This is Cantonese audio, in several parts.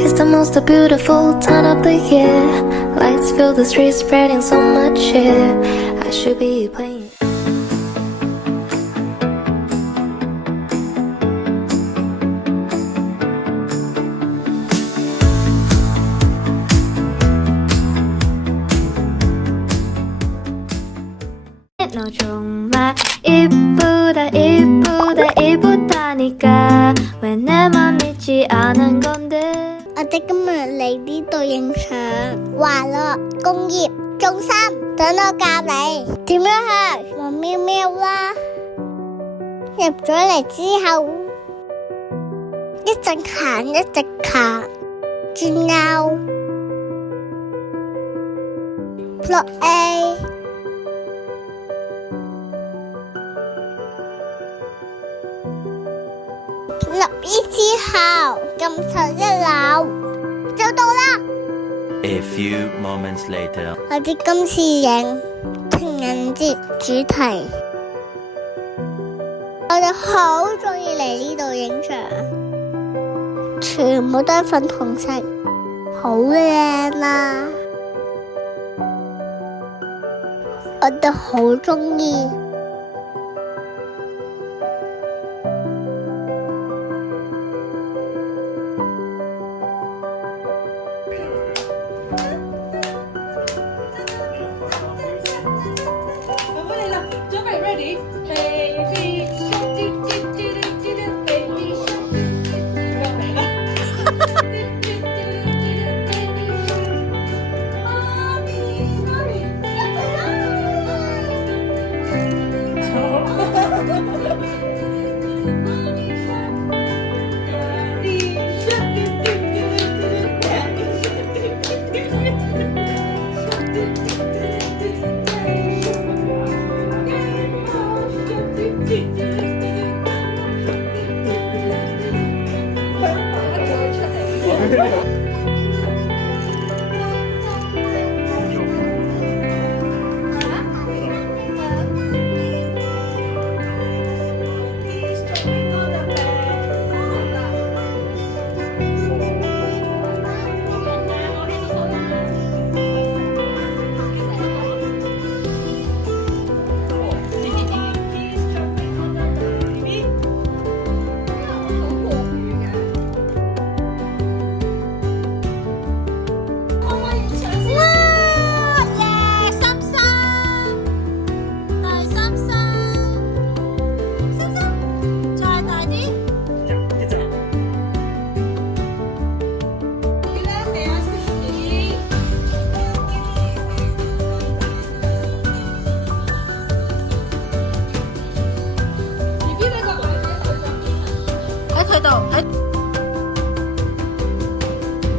It's the most beautiful time of the year. Lights fill the streets, spreading so much cheer. I should be playing. 너 정말 이쁘다 이쁘다 이쁘다니까 왜 내 맘 믿지 않은 건데 我哋今日嚟呢度影相，華樂工業中心，等我教你點樣去黃喵喵啦。入咗嚟之後，一直行一直行，轉右落 A。落 E 之後，撳實1樓就到啦。A few moments later. 我哋今次影情人節主題，我哋好中意嚟呢度影相，全部都係粉紅色，好靚啊！我哋好中意。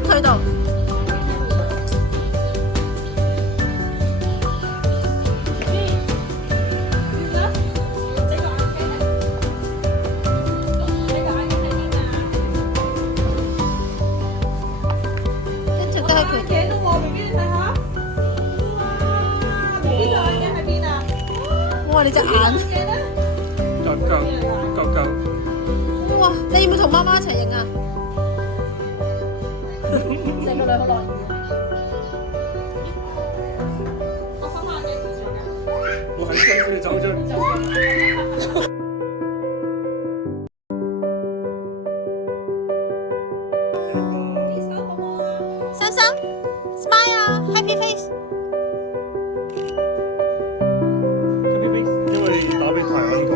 喺度。一直都喺佢。企到我 BB 你睇下。哇 ！BB 隻眼鏡喺邊啊？哇！你隻眼。夠。哇！你要唔要同媽媽一齊影啊？成個兩個落雨我心眼鏡幾長㗎？我很相信走着。珊珊 ，smile 啊 ，happy face。happy face，因為打俾台灣個。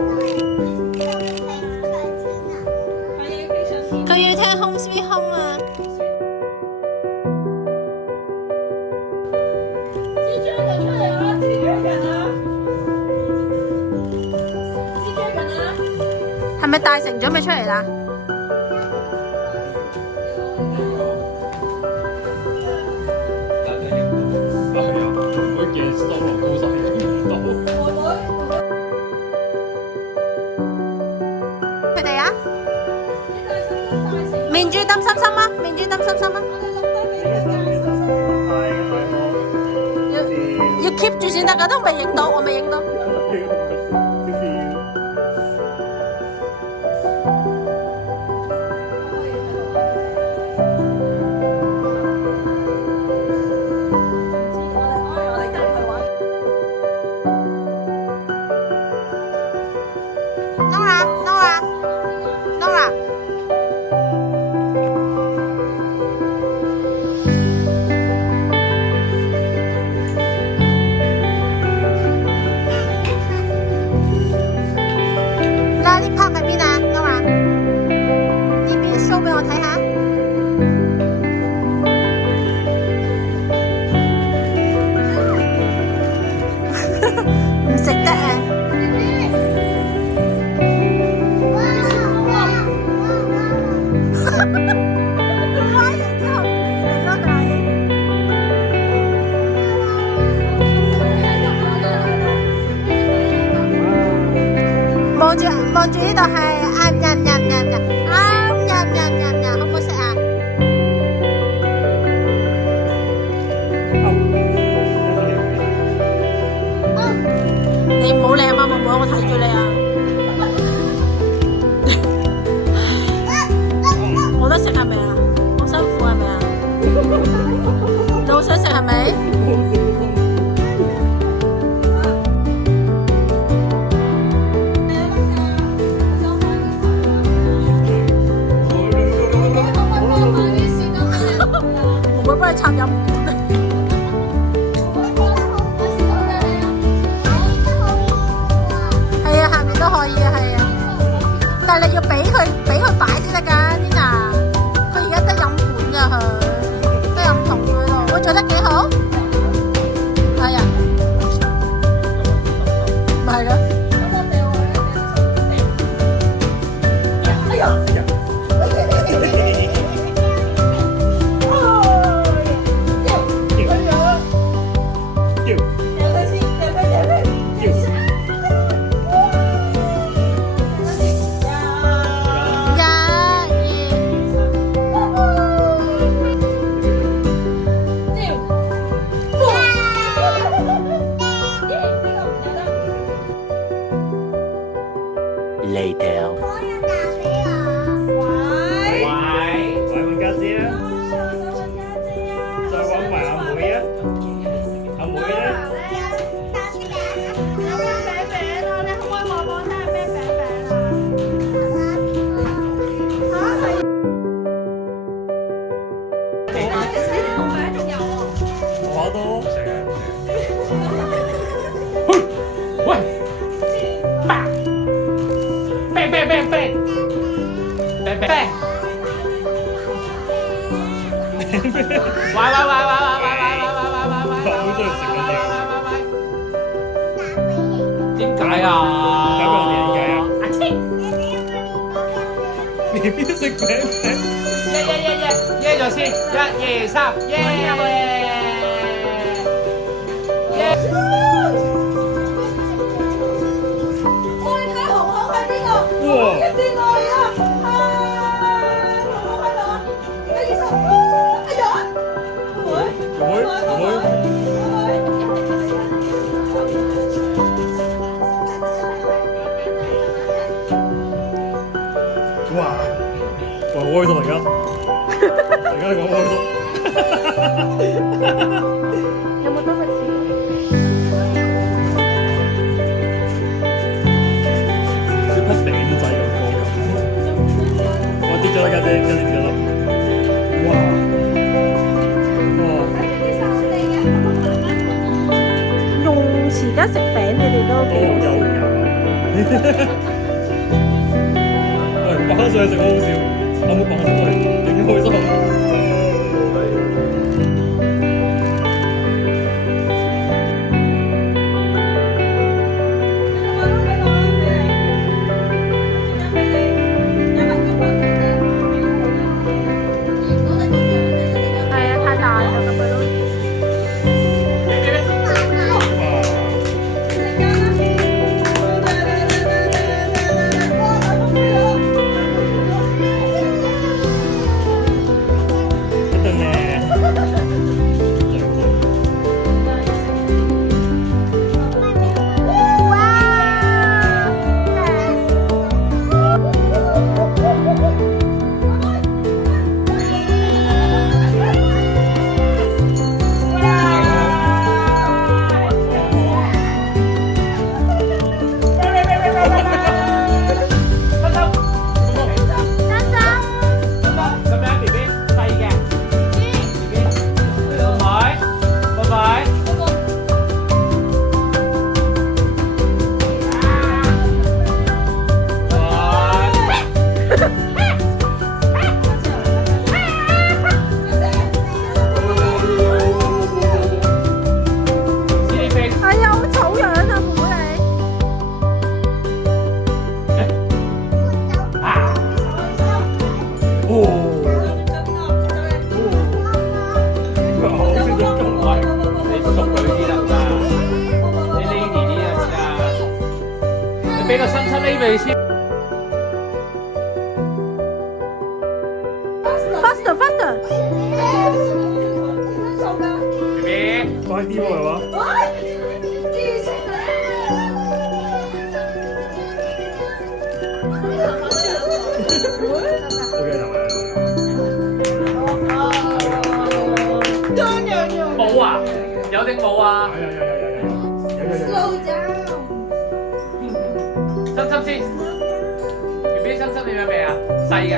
佢要聽 Home Sweet Home 啊！蜘蛛人出嚟啊！蜘蛛人啊！蜘蛛人啊！係咪大成準備出嚟啦？佢哋啊！面珠燈心心啊！面珠燈心心啊！要 keep 住先得㗎，都未影到，我未影到。飲管。係啊，下面都可以啊，係啊。但係你要俾佢擺先得㗎，Nina。佢而家得飲管㗎，佢得飲筒喺度。會做得幾好？係啊，咪係咯。Later. 喂，揾家姐啊，再揾埋阿妹啊，阿妹咧，我都成日。喂，bang bang bang bang bang bang。喂！佢好中意食緊嘢。點解啊？點解啊？阿青，你邊食餅餅？耶咗先，1、2、3，耶！我哋睇紅紅喺邊度？哇！跌落嚟啦！紅紅喺度啊！1、2、3，哎呀！妹，哇！好開心而家，而家你講開心。有冇多個錢？小匹餅仔咁高咁，我跌咗啦，家姐跌咗啦。哇！用匙羹食餅，你哋都幾好笑。喂，擺上去食好好笑，有冇擺上去？勁開心。係啊，太大啦咁樣咯。俾個新親 A 俾你先。Faster， B B， 快啲喎係嘛？冇啊？有定冇啊？有。心心先 ，B B 心心你有未啊？細嘅。